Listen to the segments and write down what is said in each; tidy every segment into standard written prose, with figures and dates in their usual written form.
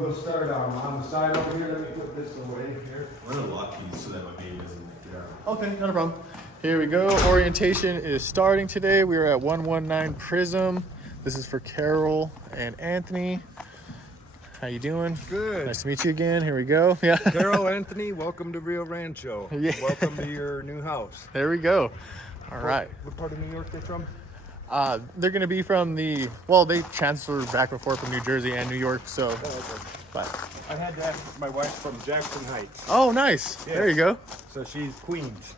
we'll start on the side over here. Let me put this away here. We're gonna lock these so that my baby doesn't get out. Okay, not a problem. Here we go. Orientation is starting today. We are at 119 Prism. This is for Carol and Anthony. How you doing? Good. Nice to meet you again. Here we go. Yeah. Carol, Anthony, welcome to Rio Rancho. Yeah. Welcome to your new house. There we go. All right. What part of New York they're from? They're going to be from well, they transfer back and forth from New Jersey and New York, so. Oh, okay. But. I had to ask my wife from Jackson Heights. Oh, nice. Yeah. There you go. So she's Queens.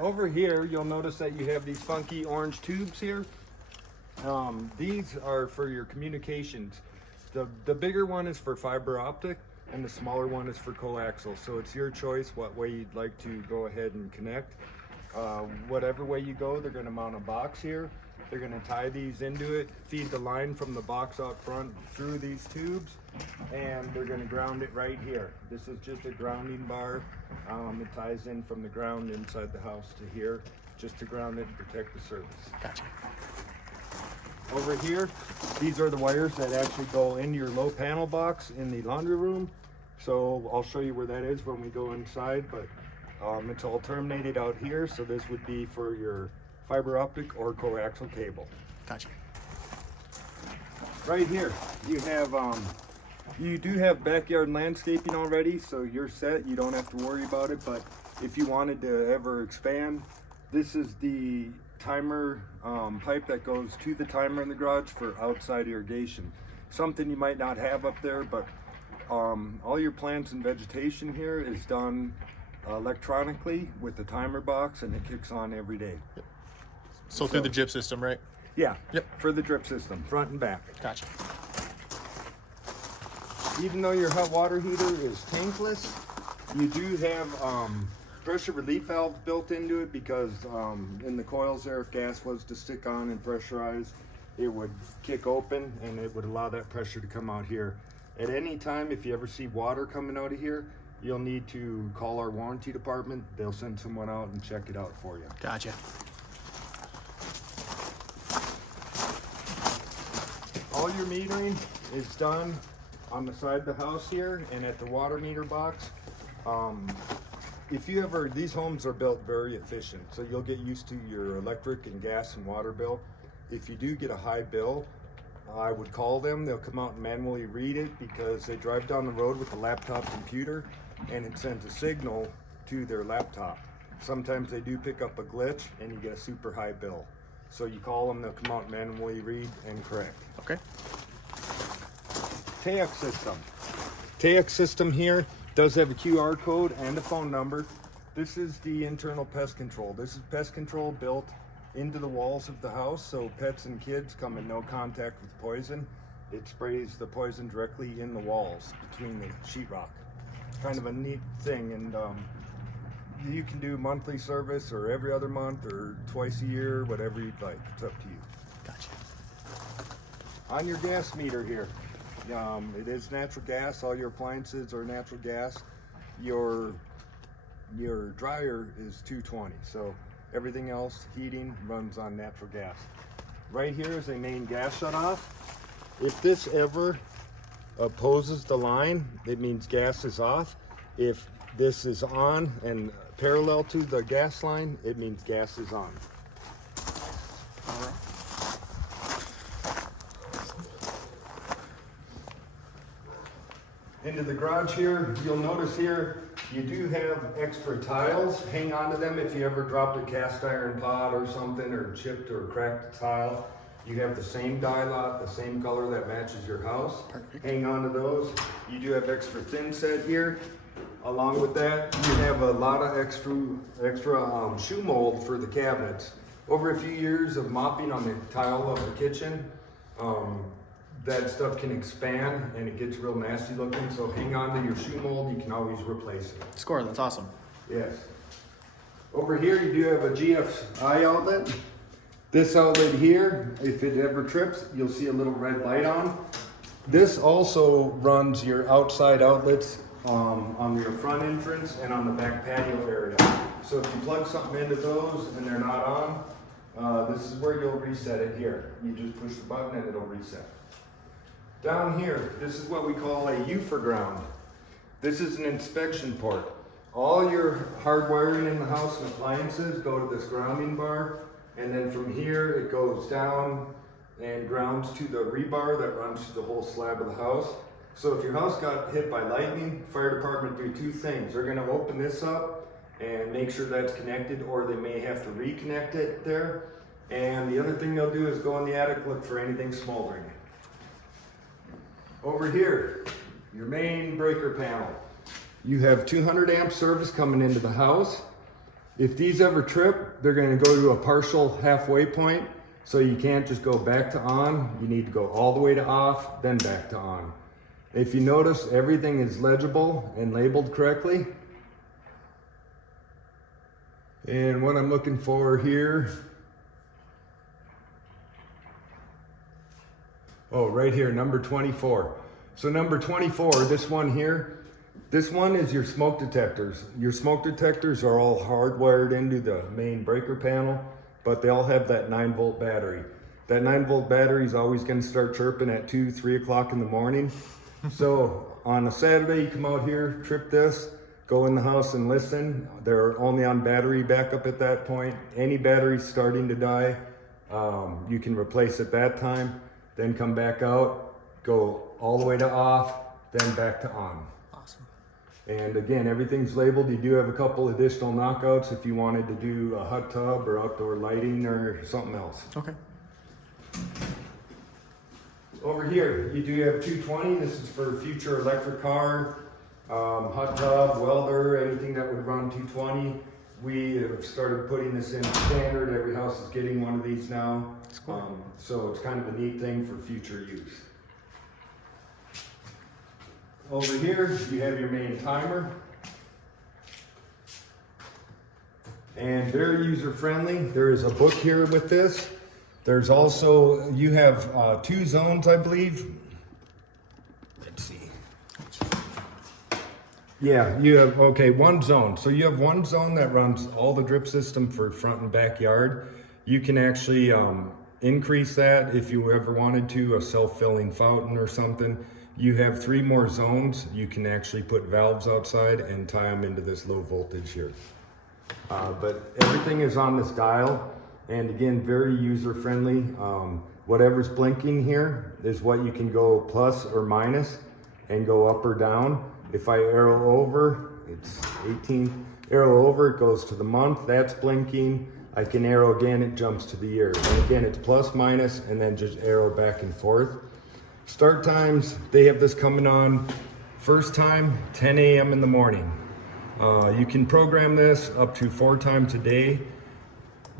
Over here, you'll notice that you have these funky orange tubes here. These are for your communications. The bigger one is for fiber optic, and the smaller one is for coaxial. So it's your choice what way you'd like to go ahead and connect. Whatever way you go, they're going to mount a box here. They're going to tie these into it, feed the line from the box out front through these tubes, and they're going to ground it right here. This is just a grounding bar. It ties in from the ground inside the house to here, just to ground it and protect the service. Gotcha. Over here, these are the wires that actually go into your low panel box in the laundry room. So I'll show you where that is when we go inside, but it's all terminated out here. So this would be for your fiber optic or coaxial cable. Gotcha. Right here, you have you do have backyard landscaping already, so you're set. You don't have to worry about it. But if you wanted to ever expand, this is the timer pipe that goes to the timer in the garage for outside irrigation. Something you might not have up there, but all your plants and vegetation here is done electronically with the timer box, and it kicks on every day. Yep. So through the drip system, right? Yeah. Yep. For the drip system, front and back. Gotcha. Even though your hot water heater is tankless, you do have pressure relief valves built into it, because in the coils there, if gas was to stick on and pressurize, it would kick open and it would allow that pressure to come out here. At any time, if you ever see water coming out of here, you'll need to call our warranty department. They'll send someone out and check it out for you. Gotcha. All your metering is done on the side of the house here and at the water meter box. If you ever, these homes are built very efficient, so you'll get used to your electric and gas and water bill. If you do get a high bill, I would call them. They'll come out and manually read it, because they drive down the road with a laptop computer and it sends a signal to their laptop. Sometimes they do pick up a glitch and you get a super high bill. So you call them, they'll come out and manually read and correct. Okay. TAX system. TAX system here does have a QR code and a phone number. This is the internal pest control. This is pest control built into the walls of the house, so pets and kids come in no contact with poison. It sprays the poison directly in the walls between the sheetrock. Kind of a neat thing, and you can do monthly service or every other month or twice a year, whatever you'd like. It's up to you. Gotcha. On your gas meter here, it is natural gas. All your appliances are natural gas. Your dryer is 220, so everything else, heating, runs on natural gas. Right here is a main gas shutoff. If this ever opposes the line, it means gas is off. If this is on and parallel to the gas line, it means gas is on. All right. Into the garage here, you'll notice here, you do have extra tiles. Hang on to them if you ever dropped a cast iron pot or something, or chipped or cracked a tile. You have the same dye lot, the same color that matches your house. Perfect. Hang on to those. You do have extra thin set here. Along with that, you have a lot of extra shoe mold for the cabinets. Over a few years of mopping on the tile of the kitchen, that stuff can expand and it gets real nasty looking. So hang on to your shoe mold. You can always replace it. Score. That's awesome. Yes. Over here, you do have a GFI outlet. This outlet here, if it ever trips, you'll see a little red light on. This also runs your outside outlets on your front entrance and on the back patio area. So if you plug something into those and they're not on, this is where you'll reset it here. You just push the button and it'll reset. Down here, this is what we call a U for ground. This is an inspection port. All your hard wiring in the house and appliances go to this grounding bar, and then from here it goes down and grounds to the rebar that runs to the whole slab of the house. So if your house got hit by lightning, fire department do two things. They're gonna open this up and make sure that's connected, or they may have to reconnect it there. And the other thing they'll do is go in the attic, look for anything smoldering. Over here, your main breaker panel. You have 200 amp service coming into the house. If these ever trip, they're gonna go to a partial halfway point, so you can't just go back to on. You need to go all the way to off, then back to on. If you notice, everything is legible and labeled correctly. And what I'm looking for here, oh, right here, number 24. So number 24, this one here, this one is your smoke detectors. Your smoke detectors are all hardwired into the main breaker panel, but they all have that 9-volt battery. That 9-volt battery is always going to start chirping at 2, 3 o'clock in the morning. So on a Saturday, you come out here, trip this, go in the house and listen. They're only on battery backup at that point. Any battery starting to die, you can replace at that time, then come back out, go all the way to off, then back to on. Awesome. And again, everything's labeled. You do have a couple additional knockouts if you wanted to do a hot tub or outdoor lighting or something else. Okay. Over here, you do have 220. This is for future electric car, hot tub, welder, anything that would run 220. We have started putting this in standard. Every house is getting one of these now. So it's kind of a neat thing for future use. Over here, you have your main timer. And very user friendly. There is a book here with this. There's also, you have 2 zones, I believe. Let's see. Yeah, you have, okay, 1 zone. So you have 1 zone that runs all the drip system for front and backyard. You can actually increase that if you ever wanted to, a self-filling fountain or something. You have 3 more zones. You can actually put valves outside and tie them into this low voltage here. But everything is on this dial. And again, very user friendly. Whatever's blinking here is what you can go plus or minus and go up or down. If I arrow over, it's 18. Arrow over, it goes to the month, that's blinking. I can arrow again, it jumps to the year. And again, it's plus, minus, and then just arrow back and forth. Start times, they have this coming on first time, 10 a.m. in the morning. You can program this up to 4 times a day.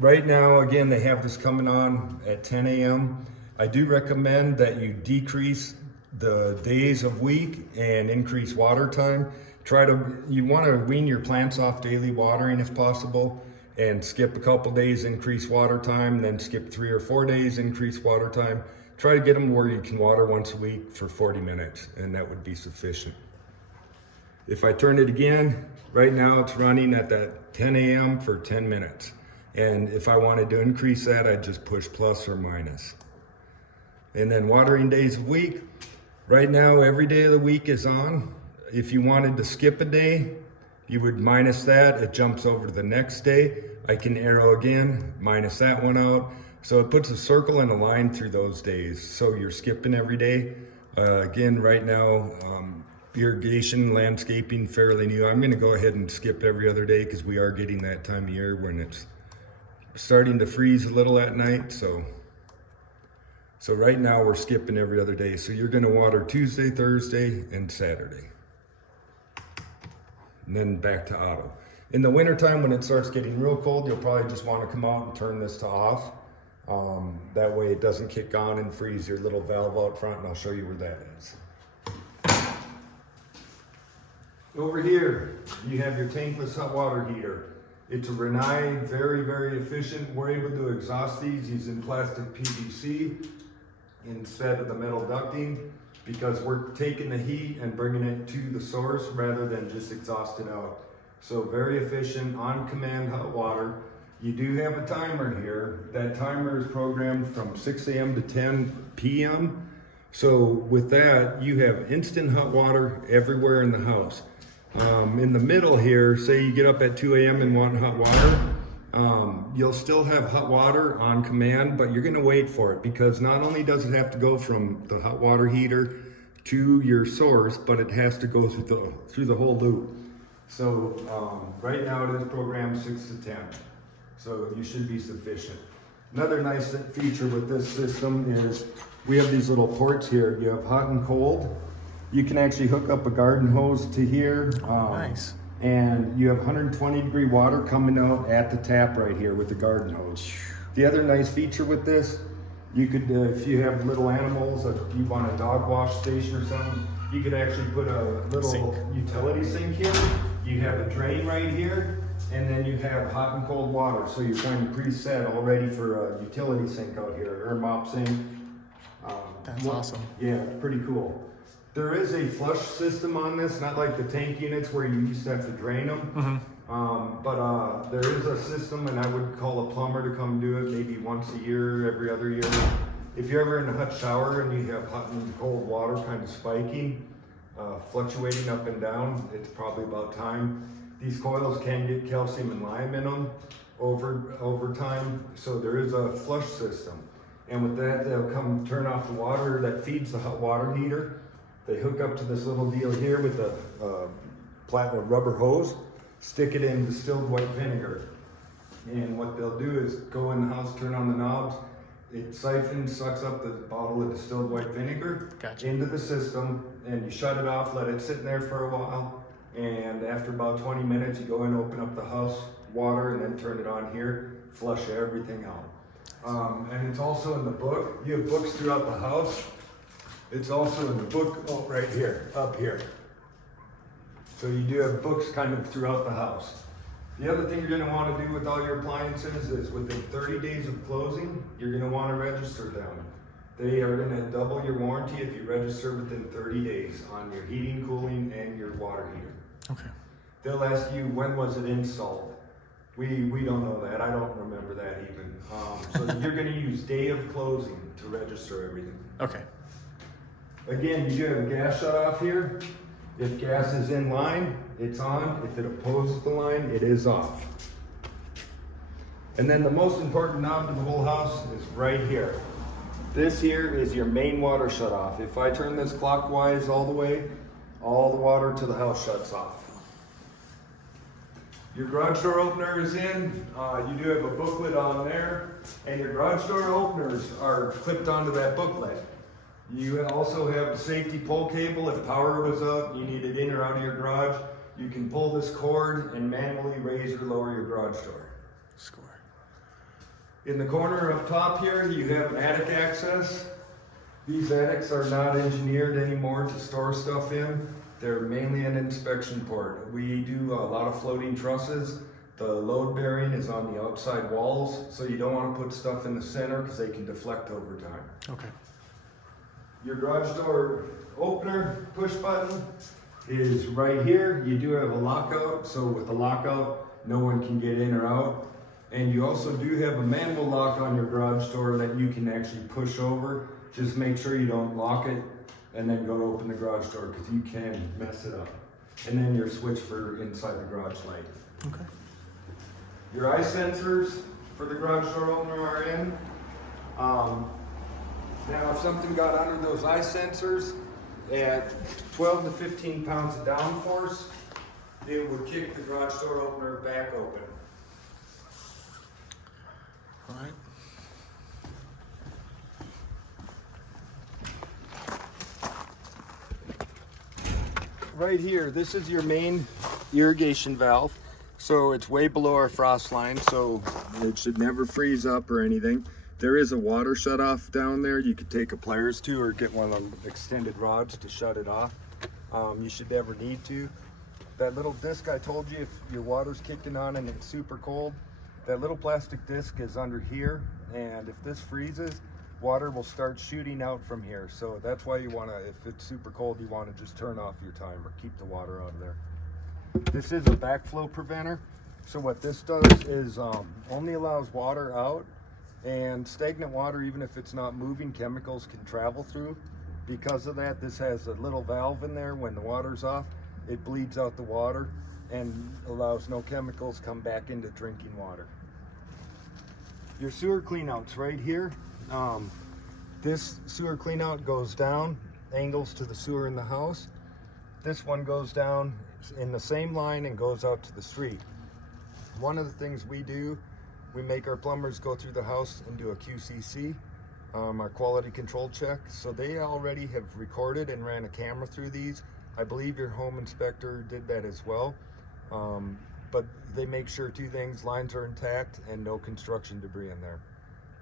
Right now, again, they have this coming on at 10 a.m. I do recommend that you decrease the days of week and increase water time. You want to wean your plants off daily watering if possible, and skip a couple days, increase water time, then skip 3 or 4 days, increase water time. Try to get them where you can water once a week for 40 minutes, and that would be sufficient. If I turn it again, right now it's running at that 10 a.m. for 10 minutes. And if I wanted to increase that, I'd just push plus or minus. And then watering days a week. Right now, every day of the week is on. If you wanted to skip a day, you would minus that. It jumps over to the next day. I can arrow again, minus that one out. So it puts a circle and a line through those days. So you're skipping every day. Again, right now, irrigation, landscaping, fairly new. I'm gonna go ahead and skip every other day because we are getting that time of year when it's starting to freeze a little at night. So right now we're skipping every other day. So you're gonna water Tuesday, Thursday, and Saturday. And then back to auto. In the wintertime, when it starts getting real cold, you'll probably just wanna come out and turn this to off. That way it doesn't kick on and freeze your little valve out front, and I'll show you where that is. Over here, you have your tankless hot water heater. It's a Rinnai, very, very efficient. We're able to exhaust these using plastic PVC instead of the metal ducting, because we're taking the heat and bringing it to the source rather than just exhaust it out. So very efficient, on-command hot water. You do have a timer here. That timer is programmed from 6 a.m. to 10 p.m. So with that, you have instant hot water everywhere in the house. In the middle here, say you get up at 2 a.m. and want hot water, you'll still have hot water on command, but you're gonna wait for it because not only does it have to go from the hot water heater to your source, but it has to go through the whole loop. So right now it is programmed 6 to 10. So you should be sufficient. Another nice feature with this system is we have these little ports here. You have hot and cold. You can actually hook up a garden hose to here. Nice. And you have 120-degree water coming out at the tap right here with the garden hose. The other nice feature with this, you could, if you have little animals, if you want a dog wash station or something, you could actually put a little utility sink here. You have a drain right here, and then you have hot and cold water. So you're kind of preset already for a utility sink out here, or a mop sink. That's awesome. Yeah, it's pretty cool. There is a flush system on this, not like the tank units where you used to have to drain them. But there is a system, and I would call a plumber to come do it maybe once a year, every other year. If you're ever in a hot shower and you have hot and cold water kind of spiking, fluctuating up and down, it's probably about time. These coils can get calcium and lime in them over time, so there is a flush system. And with that, they'll come turn off the water that feeds the hot water heater. They hook up to this little deal here with a rubber hose, stick it in distilled white vinegar. And what they'll do is go in the house, turn on the knobs, it siphons, sucks up the bottle of distilled white vinegar into the system, and you shut it off, let it sit in there for a while. And after about 20 minutes, you go in, open up the house water, and then turn it on here, flush everything out. And it's also in the book. You have books throughout the house. It's also in the book, right here, up here. So you do have books kind of throughout the house. The other thing you're going to want to do with all your appliances is within 30 days of closing, you're going to want to register them. They are going to double your warranty if you register within 30 days on your heating, cooling, and your water heater. Okay. They'll ask you, when was it installed? We don't know that. I don't remember that even. So you're going to use day of closing to register everything. Okay. Again, you do have a gas shut off here. If gas is in line, it's on. If it opposes the line, it is off. And then the most important knob to the whole house is right here. This here is your main water shut off. If I turn this clockwise all the way, all the water to the house shuts off. Your garage door opener is in. You do have a booklet on there, and your garage door openers are clipped onto that booklet. You also have a safety pull cable. If power was out, you need it in or out of your garage, you can pull this cord and manually raise or lower your garage door. Score. In the corner up top here, you have attic access. These attics are not engineered anymore to store stuff in. They're mainly an inspection port. We do a lot of floating trusses. The load bearing is on the outside walls, so you don't want to put stuff in the center because they can deflect over time. Okay. Your garage door opener push button is right here. You do have a lockout, so with the lockout, no one can get in or out. And you also do have a manual lock on your garage door that you can actually push over. Just make sure you don't lock it and then go to open the garage door because you can mess it up. And then your switch for inside the garage light. Okay. Your eye sensors for the garage door opener are in. Now, if something got under those eye sensors at 12 to 15 pounds of downforce, it would kick the garage door opener back open. All right. Right here, this is your main irrigation valve. So it's way below our frost line, so it should never freeze up or anything. There is a water shut off down there. You could take a pliers to or get one of the extended rods to shut it off. You should never need to. That little disc I told you, if your water's kicking on and it's super cold, that little plastic disc is under here, and if this freezes, water will start shooting out from here. So that's why you want to, if it's super cold, you want to just turn off your timer, keep the water out of there. This is a backflow preventer. So what this does is only allows water out, and stagnant water, even if it's not moving, chemicals can travel through because of that, this has a little valve in there. When the water's off, it bleeds out the water and allows no chemicals come back into drinking water. Your sewer cleanouts right here. This sewer cleanout goes down, angles to the sewer in the house. This one goes down in the same line and goes out to the street. One of the things we do, we make our plumbers go through the house and do a QCC, our quality control check. So they already have recorded and ran a camera through these. I believe your home inspector did that as well. But they make sure two things: lines are intact and no construction debris in there.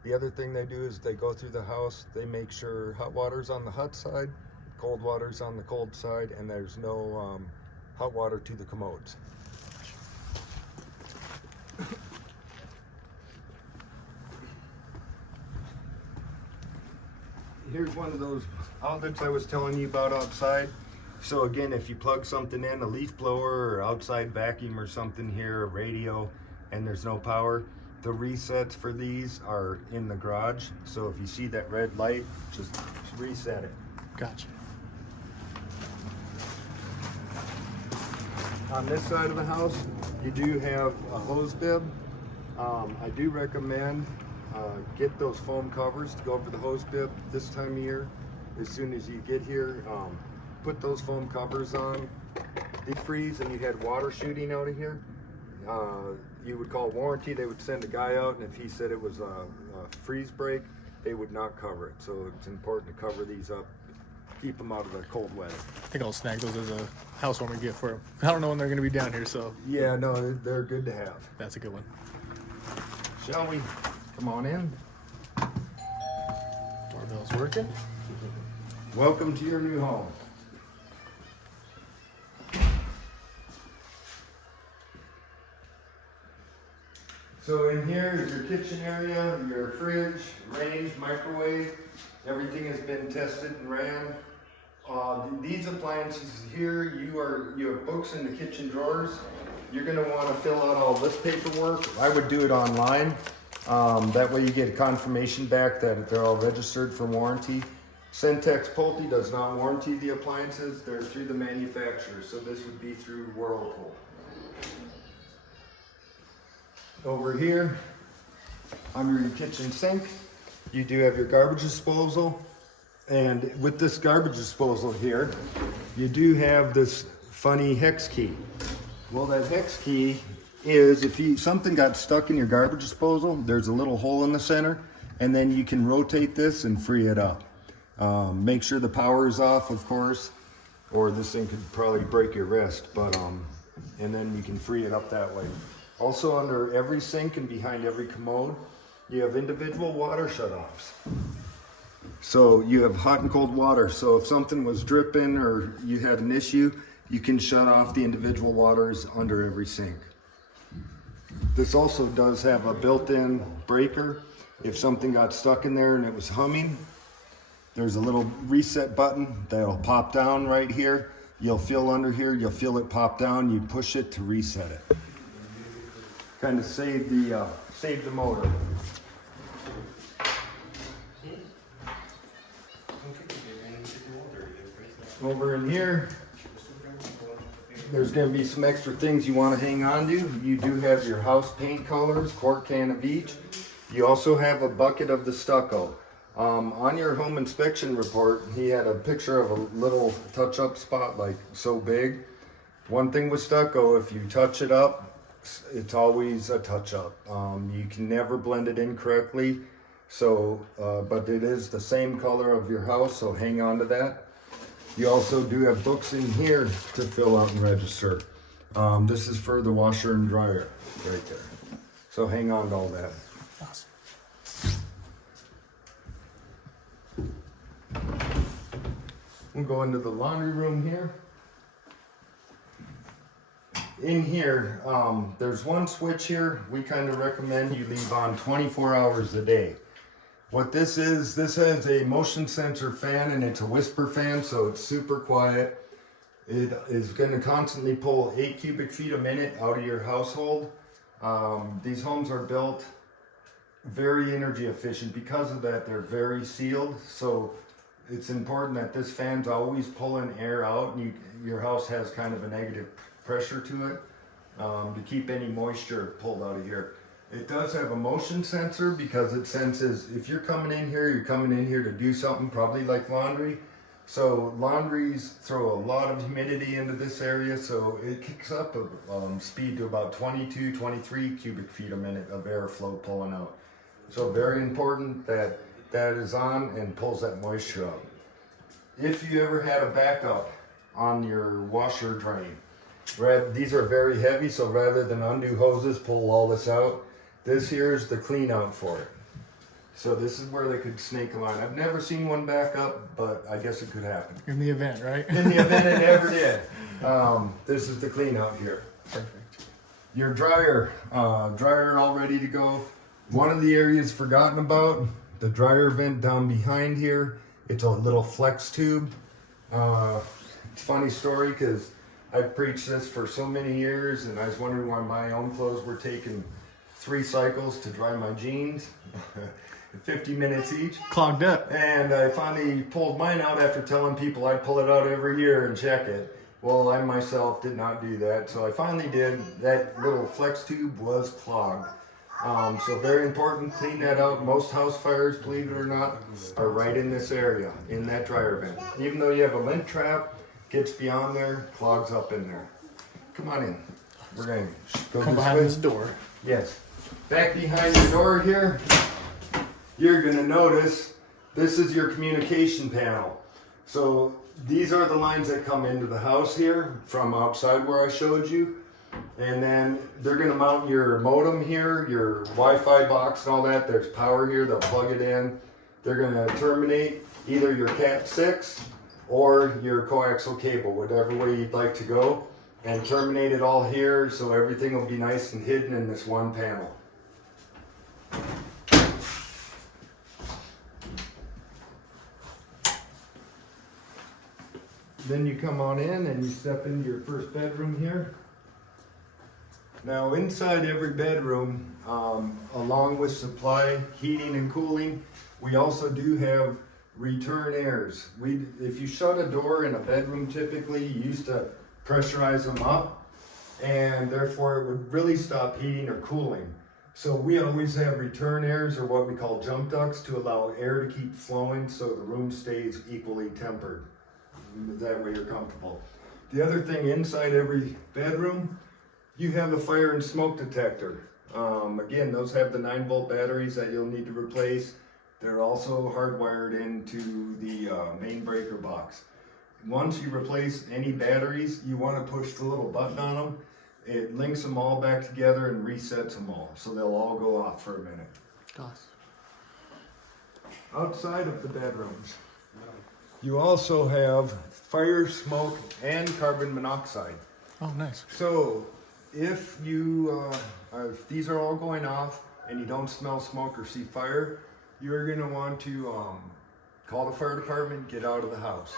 The other thing they do is they go through the house, they make sure hot water's on the hot side, cold water's on the cold side, and there's no hot water to the commodes. Here's one of those outlets I was telling you about outside. So again, if you plug something in, a leaf blower or outside vacuum or something here, a radio, and there's no power, the resets for these are in the garage. So if you see that red light, just reset it. Gotcha. On this side of the house, you do have a hose bib. I do recommend get those foam covers to go over the hose bib this time of year. As soon as you get here, put those foam covers on. They freeze and you had water shooting out of here. You would call warranty, they would send a guy out, and if he said it was a freeze break, they would not cover it. So it's important to cover these up, keep them out of the cold weather. I think I'll snag those as a housewarming gift for them. I don't know when they're going to be down here, so Yeah, no, they're good to have. that's a good one. Shall we? Come on in. Doorbell's working. Welcome to your new home. So in here is your kitchen area, your fridge, range, microwave. Everything has been tested and ran. These appliances here, you have books in the kitchen drawers. You're going to want to fill out all this paperwork. I would do it online. That way you get a confirmation back that they're all registered for warranty. Centex Pulte does not warranty the appliances. They're through the manufacturer, so this would be through Whirlpool. Over here, under your kitchen sink, you do have your garbage disposal. And with this garbage disposal here, you do have this funny hex key. Well, that hex key is if something got stuck in your garbage disposal, there's a little hole in the center, and then you can rotate this and free it up. Make sure the power is off, of course, or this thing could probably break your wrist, but and then you can free it up that way. Also, under every sink and behind every commode, you have individual water shutoffs. So you have hot and cold water. So if something was dripping or you had an issue, you can shut off the individual waters under every sink. This also does have a built-in breaker. If something got stuck in there and it was humming, there's a little reset button that'll pop down right here. You'll feel under here, you'll feel it pop down, you push it to reset it. Kind of save the motor. Over in here, there's going to be some extra things you want to hang on to. You do have your house paint colors, quart can of each. You also have a bucket of the stucco. On your home inspection report, he had a picture of a little touch-up spot like so big. One thing with stucco, if you touch it up, it's always a touch-up. You can never blend it in correctly. So, but it is the same color of your house, so hang on to that. You also do have books in here to fill out and register. This is for the washer and dryer right there. So hang on to all that. Awesome. We'll go into the laundry room here. In here, there's one switch here we kind of recommend you leave on 24 hours a day. What this is, this has a motion sensor fan and it's a whisper fan, so it's super quiet. It is going to constantly pull 8 cubic feet a minute out of your household. These homes are built very energy efficient. Because of that, they're very sealed. So it's important that this fan's always pulling air out, and your house has kind of a negative pressure to it to keep any moisture pulled out of here. It does have a motion sensor because it senses if you're coming in here, you're coming in here to do something, probably like laundry. So laundries throw a lot of humidity into this area, so it kicks up a speed to about 22, 23 cubic feet a minute of airflow pulling out. So very important that that is on and pulls that moisture out. If you ever had a backup on your washer drain, these are very heavy, so rather than undo hoses, pull all this out, this here is the clean out for it. So this is where they could snake a line. I've never seen one back up, but I guess it could happen. In the event, right? In the event it ever did. This is the clean out here. Perfect. Your dryer, dryer all ready to go. One of the areas forgotten about, the dryer vent down behind here. It's a little flex tube. It's a funny story because I've preached this for so many years, and I was wondering why my own clothes were taking 3 cycles to dry my jeans. 50 minutes each. Clogged up. And I finally pulled mine out after telling people I'd pull it out every year and check it. Well, I myself did not do that, so I finally did. That little flex tube was clogged. So very important, clean that out. Most house fires, believe it or not, are right in this area, in that dryer vent. Even though you have a lint trap, gets beyond there, clogs up in there. Come on in. We're going to go Come this behind way. this door. Yes. Back behind your door here, you're going to notice this is your communication panel. So these are the lines that come into the house here from outside where I showed you. And then they're going to mount your modem here, your Wi-Fi box and all that. There's power here, they'll plug it in. They're going to terminate either your Cat 6 or your coaxial cable, whatever way you'd like to go. And terminate it all here so everything will be nice and hidden in this one panel. Then you come on in and you step into your first bedroom here. Now inside every bedroom, along with supply, heating and cooling, we also do have return airs. If you shut a door in a bedroom typically, you used to pressurize them up, and therefore it would really stop heating or cooling. So we always have return airs, or what we call jump ducts, to allow air to keep flowing so the room stays equally tempered. That way you're comfortable. The other thing, inside every bedroom, you have a fire and smoke detector. Again, those have the 9-volt batteries that you'll need to replace. They're also hardwired into the main breaker box. Once you replace any batteries, you want to push the little button on them. It links them all back together and resets them all, so they'll all go off for a minute. Gosh. Outside of the bedrooms, you also have fire, smoke, and carbon monoxide. Oh, nice. So if you, if these are all going off and you don't smell smoke or see fire, you're going to want to call the fire department, get out of the house.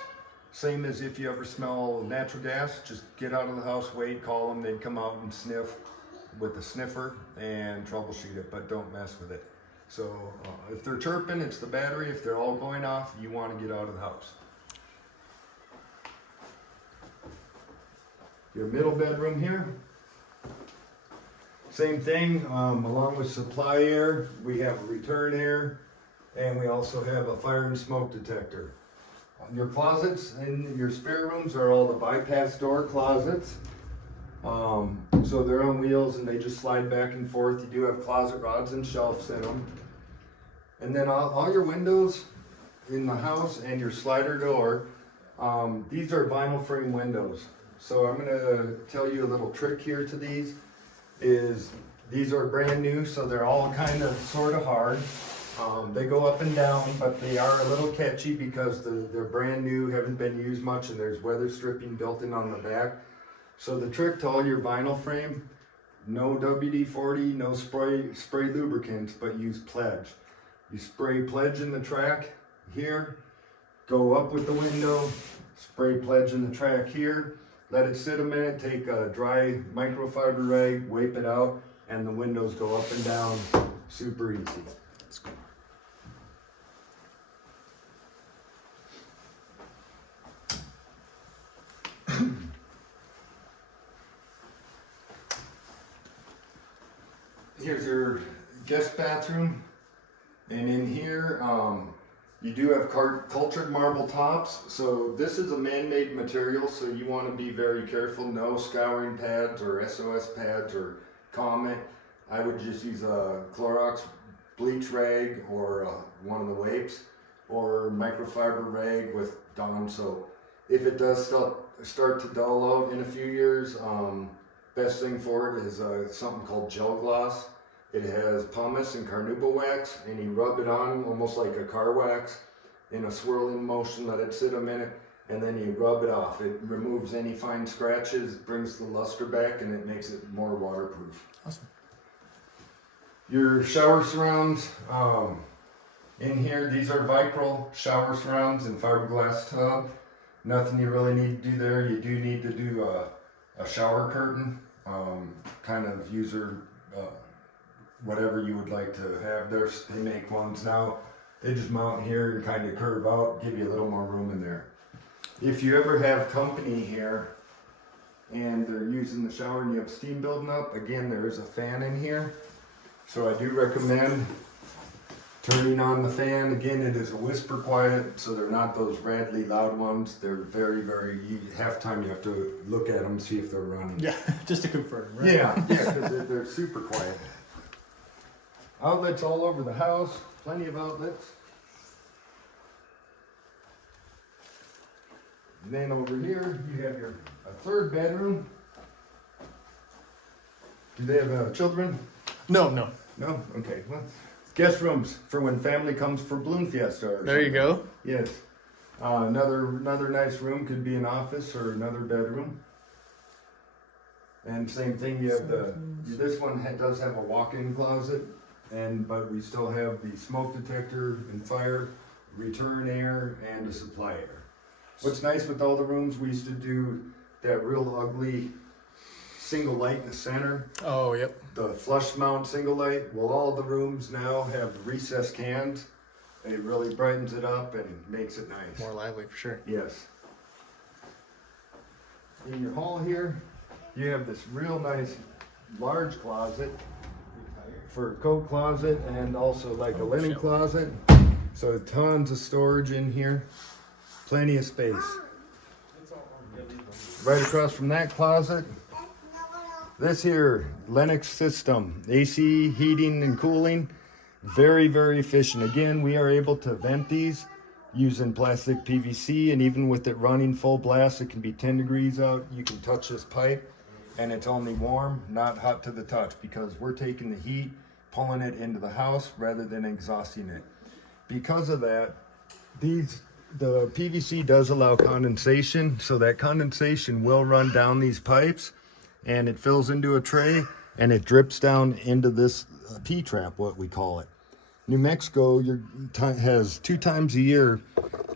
Same as if you ever smell natural gas, just get out of the house, wait, call them, they'd come out and sniff with a sniffer and troubleshoot it, but don't mess with it. So if they're chirping, it's the battery. If they're all going off, you want to get out of the house. Your middle bedroom here, same thing, along with supply air, we have a return air, and we also have a fire and smoke detector. Your closets in your spare rooms are all the bypass door closets. So they're on wheels and they just slide back and forth. You do have closet rods and shelves in them. And then all your windows in the house and your slider door, these are vinyl frame windows. So I'm gonna tell you a little trick here to these. These are brand new, so they're all kind of sort of hard. They go up and down, but they are a little catchy because they're brand new, haven't been used much, and there's weather stripping built in on the back. So the trick to all your vinyl frame, no WD-40, no spray lubricants, but use Pledge. You spray Pledge in the track here, go up with the window, spray Pledge in the track here, let it sit a minute, take a dry microfiber rag, wipe it out, and the windows go up and down super easy. guest bathroom. And in here, you do have cultured marble tops. So this is a man-made material, so you want to be very careful. No scouring pads or SOS pads or Comet. I would just use a Clorox bleach rag or one of the wipes, or microfiber rag with Dawn soap. If it does start to dull out in a few years, best thing for it is something called gel gloss. It has pumice and carnauba wax, and you rub it on almost like a car wax in a swirling motion, let it sit a minute, and then you rub it off. It removes any fine scratches, brings the luster back, and it makes it more waterproof. Awesome. Your shower surrounds, in here, these are Vicryl shower surrounds in fiberglass tub. Nothing you really need to do there. You do need to do a shower curtain, kind of user, whatever you would like to have. They make ones now. They just mount here and kind of curve out, give you a little more room in there. If you ever have company here and they're using the shower and you have steam building up, again, there is a fan in here. So I do recommend turning on the fan. Again, it is a whisper quiet, so they're not those rattly loud ones. They're very, half time you have to look at them, see if they're running. Yeah, just to confirm, right? Yeah, because they're super quiet. Outlets all over the house, plenty of outlets. And then over here, you have a third bedroom. Do they have children? No. No? Okay, well, guest rooms for when family comes for Balloon Fiesta. Or There you go. Yes. Another nice room could be an office or another bedroom. And same thing, you have this one does have a walk-in closet, but we still have the smoke detector and fire, return air, and a supply air. What's nice with all the rooms, we used to do that real ugly single light in the center. Oh, yep. The flush mount single light. Well, all the rooms now have recessed cans. It really brightens it up and makes it nice. More lively for sure. Yes. In your hall here, you have this real nice large closet for a coat closet and also like a linen closet. So tons of storage in here. Plenty of space. Right across from that closet, this here Lennox system, AC, heating and cooling, very efficient. Again, we are able to vent these using plastic PVC, and even with it running full blast, it can be 10 degrees out. You can touch this pipe and it's only warm, not hot to the touch, because we're taking the heat, pulling it into the house rather than exhausting it. Because of that, the PVC does allow condensation, so that condensation will run down these pipes and it fills into a tray and it drips down into this P-trap, what we call it. New Mexico has 2 times a year,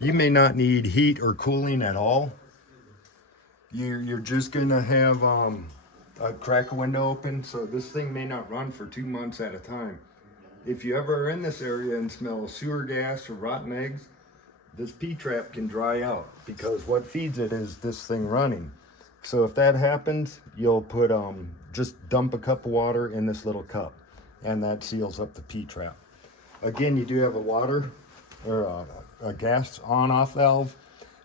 you may not need heat or cooling at all. You're just gonna have crack a window open, so this thing may not run for 2 months at a time. If you ever are in this area and smell sewer gas or rotten eggs, this P-trap can dry out, because what feeds it is this thing running. So if that happens, you'll put just dump a cup of water in this little cup, and that seals up the P-trap. Again, you do have a water or a gas on-off valve.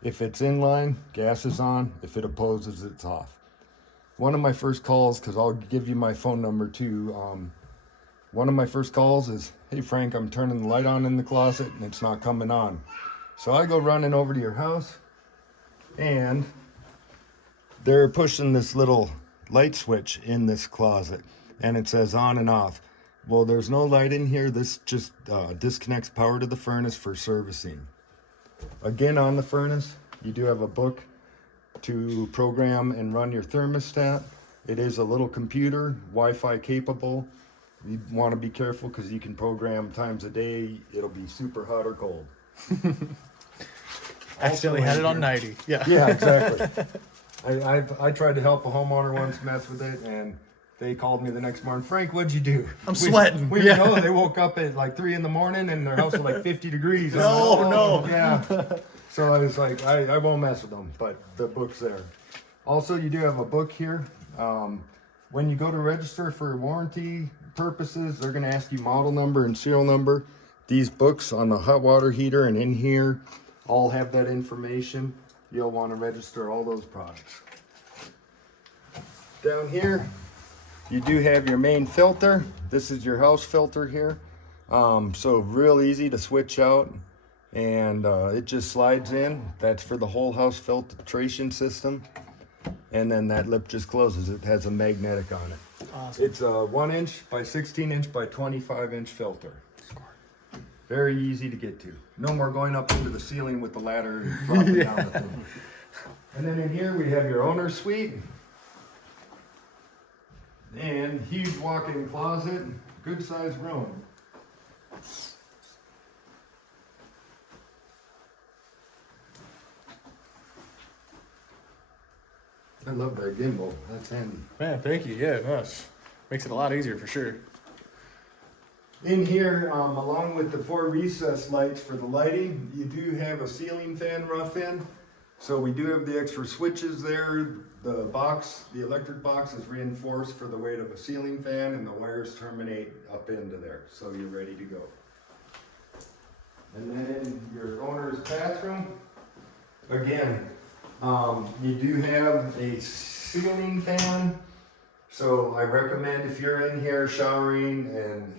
If it's in line, gas is on. If it opposes, it's off. One of my first calls, because I'll give you my phone number too. One of my first calls is, "Hey Frank, I'm turning the light on in the closet and it's not coming on." So I go running over to your house, and they're pushing this little light switch in this closet, and it says on and off. Well, there's no light in here. This just disconnects power to the furnace for servicing. Again, on the furnace, you do have a book to program and run your thermostat. It is a little computer, Wi-Fi capable. You want to be careful because you can program times a day. It'll be super hot or cold. Accidentally had it on 90. Yeah, exactly. I tried to help a homeowner once mess with it, and they called me the next morning. "Frank, what'd you do?" I'm sweating. We know they woke up at like 3 in the morning and their house was like 50 degrees. No. Yeah. So I was like, I won't mess with them, but the book's there. Also, you do have a book here. When you go to register for a warranty, purposes, they're gonna ask you model number and serial number. These books on the hot water heater and in here all have that information. You'll wanna register all those products. Down here, you do have your main filter. This is your house filter here. So real easy to switch out, and it just slides in. That's for the whole house filtration system. And then that lip just closes. It has a magnetic on it. Awesome. It's a 1 inch by 16 inch by 25 inch filter. Very easy to get to. No more going up into the ceiling with the ladder and dropping down the thing. And then in here we have your owner's suite. And huge walk-in closet, good sized room. I love that gimbal, that's handy. Man, thank you. Yeah, no, it makes it a lot easier for sure. In here, along with the 4 recessed lights for the lighting, you do have a ceiling fan rough in. So we do have the extra switches there. The electric box is reinforced for the weight of a ceiling fan, and the wires terminate up into there. So you're ready to go. And then your owner's bathroom. Again, you do have a ceiling fan. So I recommend if you're in here showering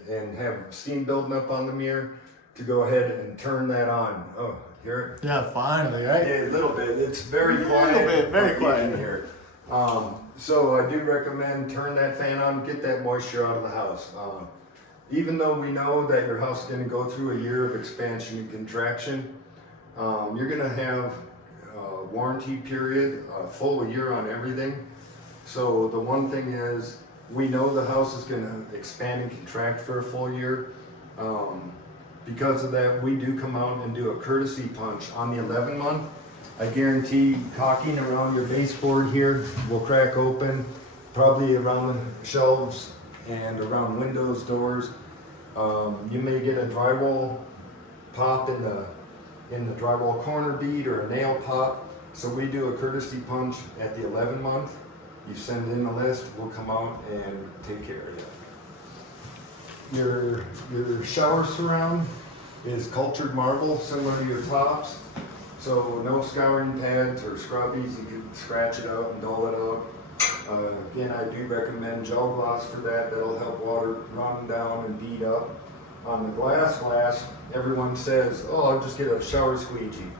and have steam building up on the mirror, to go ahead and turn that on. Oh, hear it? Yeah, finally, right? Yeah, a little bit. It's very quiet. A little bit, very quiet in here. So I do recommend turn that fan on, get that moisture out of the house. Even though we know that your house is going to go through a year of expansion and contraction, you're going to have a warranty period, a full year on everything. So the one thing is, we know the house is going to expand and contract for a full year. Because of that, we do come out and do a courtesy punch on the 11 month. I guarantee caulking around your baseboard here will crack open, probably around the shelves and around windows, doors. You may get a drywall pop in the drywall corner bead or a nail pop. So we do a courtesy punch at the 11 month. You send in the list, we'll come out and take care of you. Your shower surround is cultured marble, similar to your tops. So no scouring pads or scrubbies, you can scratch it out and dull it out. Again, I do recommend gel gloss for that. That'll help water run down and bead up. On the glass, everyone says, oh, I'll just get a shower squeegee.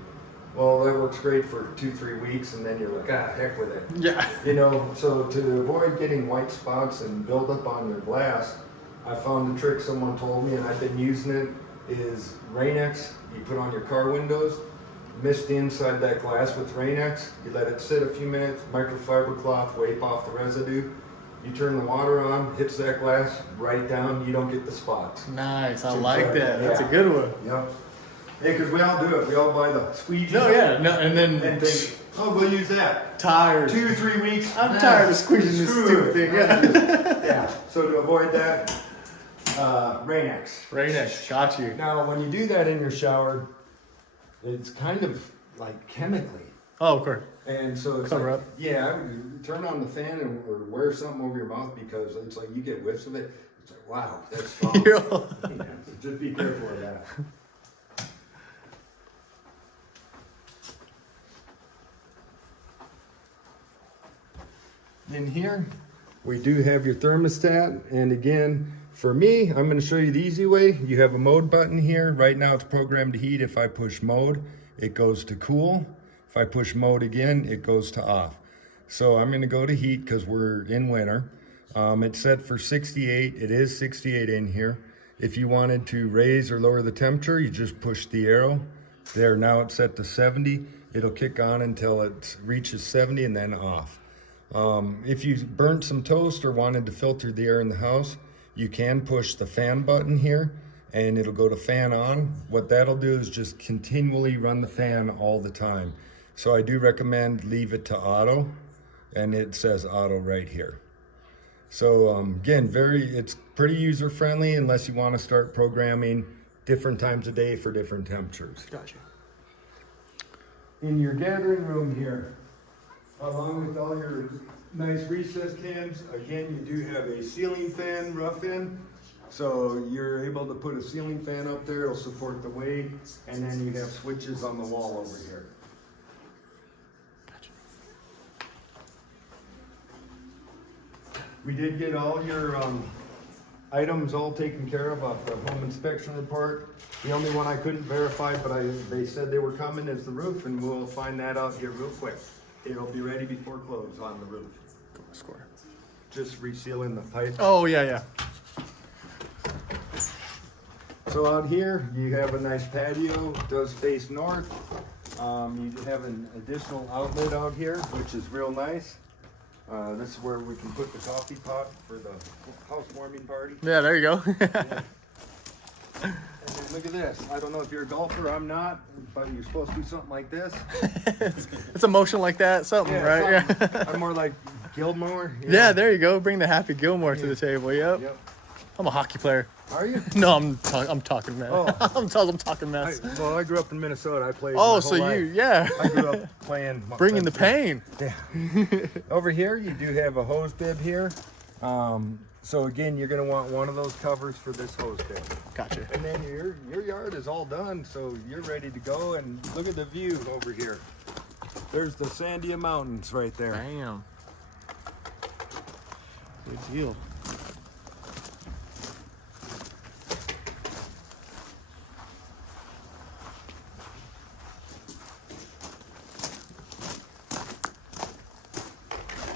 Well, that works great for 2-3 weeks, and then you're like, ah, heck with it. Yeah. You know, so to avoid getting white spots and buildup on your glass, I found a trick someone told me, and I've been using it, is Rain-X. You put on your car windows, mist inside that glass with Rain-X, you let it sit a few minutes, microfiber cloth, wipe off the residue. You turn the water on, hits that glass right down, you don't get the spots. Nice, I like that. That's a Yeah. good one. Yep. Yeah, because we all do it. We all buy the squeegee. No, yeah, no, and then And think, oh, we'll use that. tired. 2-3 weeks. I'm tired of squeezing this screw stupid it. thing. Yeah. Yeah. So to avoid that, Rain-X. Rain-X, got you. Now, when you do that in your shower, it's kind of like chemically. Oh, of course. And so it's Cover like, up. yeah, I would turn on the fan or wear something over your mouth, because it's like you get whiffs of it. It's like, wow, that's strong. Yeah. Yeah, so just be careful of that. In here, we do have your thermostat, and again, for me, I'm going to show you the easy way. You have a mode button here. Right now it's programmed to heat. If I push mode, it goes to cool. If I push mode again, it goes to off. So I'm going to go to heat because we're in winter. It's set for 68. It is 68 in here. If you wanted to raise or lower the temperature, you just push the arrow. There, now it's set to 70. It'll kick on until it reaches 70 and then off. If you burnt some toast or wanted to filter the air in the house, you can push the fan button here and it'll go to fan on. What that'll do is just continually run the fan all the time. So I do recommend leave it to auto, and it says auto right here. So again, it's pretty user friendly unless you want to start programming different times of day for different temperatures. Gotcha. In your gathering room here, along with all your nice recessed cans. Again, you do have a ceiling fan rough in. So you're able to put a ceiling fan up there, it'll support the weight, and then you have switches on the wall over here. We did get all your items all taken care of off the home inspection report. The only one I couldn't verify, but they said they were coming, is the roof, and we'll find that out here real quick. It'll be ready before close on the roof. Go score. Just resealing the pipe. Oh, yeah, yeah. So out here, you have a nice patio, it does face north. You have an additional outlet out here, which is real nice. This is where we can put the coffee pot for the housewarming party. Yeah, there you go. Yeah. And then look at this. I don't know if you're a golfer, I'm not, but you're supposed to do something like this. It's a motion like that, something, right? something. Yeah. I'm more like Gilmore. You Yeah, know? there you go. Bring the Happy Gilmore to the table. Yep. Yep. I'm a hockey player. Are you? No, I'm talking mess. Oh. I'm talking mess. Well, I grew up in Minnesota. I played. Oh, my so whole you, life. yeah. I grew up playing. Bringing the pain. Yeah. Over here, you do have a hose bib here. So again, you're gonna want one of those covers for this hose bib. Gotcha. And then your yard is all done, so you're ready to go. And look at the view over here. There's the Sandia Mountains right there. Damn. Good deal.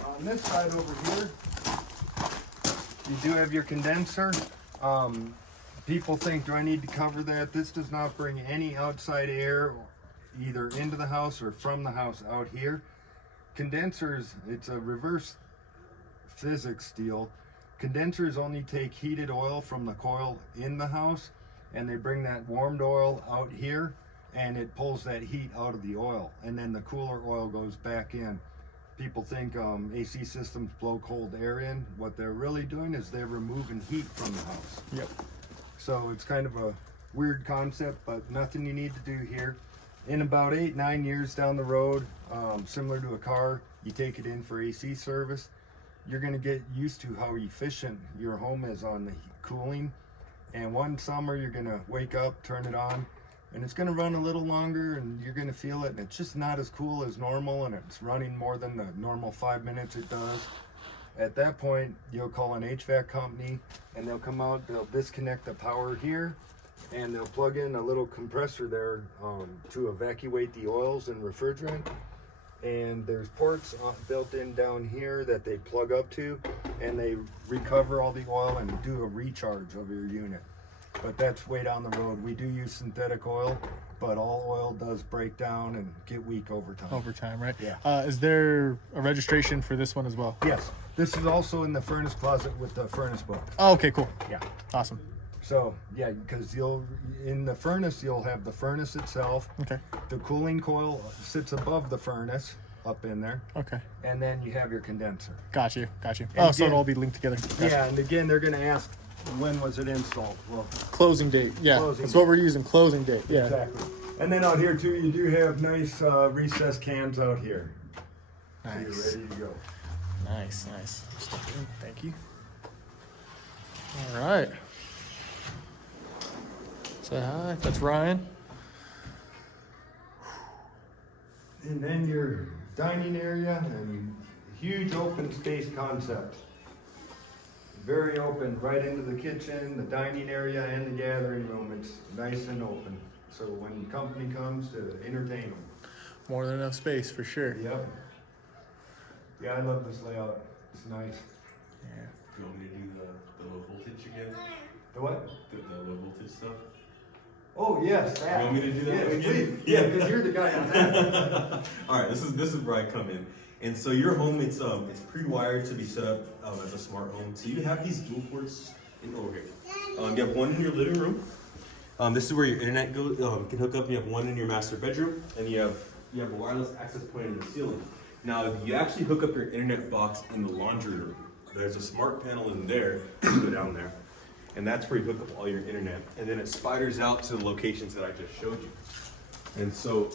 On this side over here, you do have your condenser. People think, do I need to cover that? This does not bring any outside air either into the house or from the house out here. Condensers, it's a reverse physics deal. Condensers only take heated oil from the coil in the house, and they bring that warmed oil out here, and it pulls that heat out of the oil, and then the cooler oil goes back in. People think AC systems blow cold air in. What they're really doing is they're removing heat from the house. Yep. So it's kind of a weird concept, but nothing you need to do here. In about 8-9 years down the road, similar to a car, you take it in for AC service. You're gonna get used to how efficient your home is on the cooling. And one summer you're gonna wake up, turn it on, and it's gonna run a little longer, and you're gonna feel it, and it's just not as cool as normal, and it's running more than the normal 5 minutes it does. At that point, you'll call an HVAC company, and they'll come out, they'll disconnect the power here, and they'll plug in a little compressor there to evacuate the oils and refrigerant. And there's ports built in down here that they plug up to, and they recover all the oil and do a recharge of your unit. But that's way down the road. We do use synthetic oil, but all oil does break down and get weak over time. Over time, right? Yeah. Is there a registration for this one as well? Yes, this is also in the furnace closet with the furnace book. Oh, okay, cool. Yeah. Awesome. So yeah, because in the furnace you'll have the furnace itself. Okay. The cooling coil sits above the furnace up in there, Okay. and then you have your condenser. Got you. And Oh, so again- it'll all be linked together. Gotcha. Yeah, and again they're going to ask, when was it installed? Well, Closing date. Yeah. Closing That's date. what we're using. Closing date. Yeah. exactly. And then out here too, you do have nice recessed cans out here. So Nice. you're ready to go. Nice. Thank you. All right. Say hi. That's Ryan. And then your dining area and huge open space concept. Very open, right into the kitchen, the dining area, and the gathering room. It's nice and open. So when company comes, to entertain them. More than enough space for sure. Yep. Yeah, I love this layout. It's nice. Yeah. Do you want me to do the low voltage again? The what? The low voltage stuff? Oh yes, that. You want me to do that Yes, again? please. Yeah. because you're the guy on that. All right, this is where I come in. And so your home, it's pre-wired to be set up as a smart home. So you have these dual ports in over here. You have one in your living room. This is where your internet goes. Can hook up. You have one in your master bedroom, and you have a wireless access point in the ceiling. Now, if you actually hook up your internet box in the laundry room, there's a smart panel in there. You go down there, and that's where you hook up all your internet, and then it spiders out to the locations that I just showed you. And so,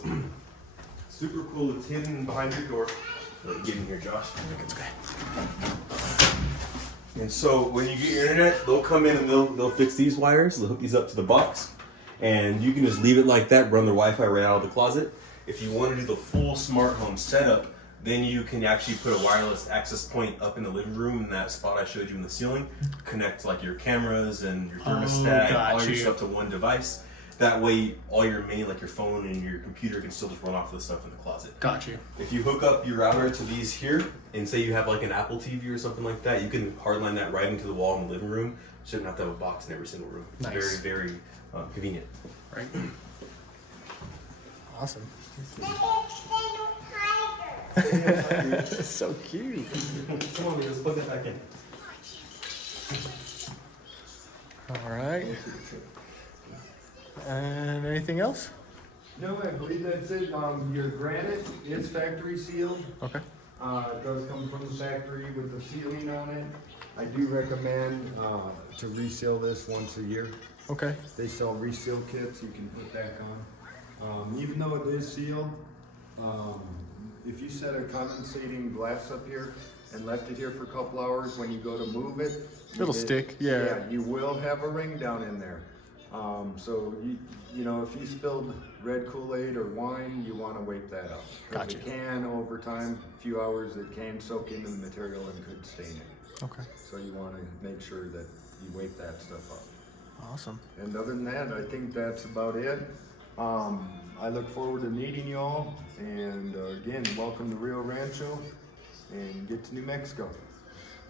super cool. It's hidden behind your door. Get in here, Josh. And so when you get your internet, they'll come in and they'll fix these wires. They'll hook these up to the box, and you can just leave it like that. Run the Wi-Fi right out of the closet. If you want to do the full smart home setup, then you can actually put a wireless access point up in the living room in that spot I showed you in the ceiling. Connect like your cameras and your thermostat, all your stuff to one device. That way, all your main, like your phone and your computer, can still just run off of the stuff in the closet. Got you. If you hook up your router to these here, and say you have like an Apple TV or something like that, you can hardline that right into the wall in the living room. Shouldn't have to have a box in every single room. It's Nice. very, very convenient. Right. Awesome. It's so cute. Come on, let's put that back in. All right. And anything else? No, I believe that's it. Your granite is factory sealed. Okay. It does come from the factory with the sealing on it. I do recommend to reseal this once a year. Okay. They sell reseal kits you can put back on. Even though it is sealed, if you set a condensating glass up here and left it here for a couple hours, when you go to move it, It'll stick, yeah. you will have a ring down in there. So you know, if you spilled red Kool-Aid or wine, you want to wipe that up. Gotcha. It can, over time, a few hours, it can soak into the material and could stain it. Okay. So you want to make sure that you wipe that stuff up. Awesome. And other than that, I think that's about it. I look forward to meeting you all, and again, welcome to Rio Rancho, and get to New Mexico.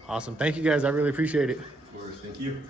Awesome. Thank you guys. I really appreciate it. Of course, thank you.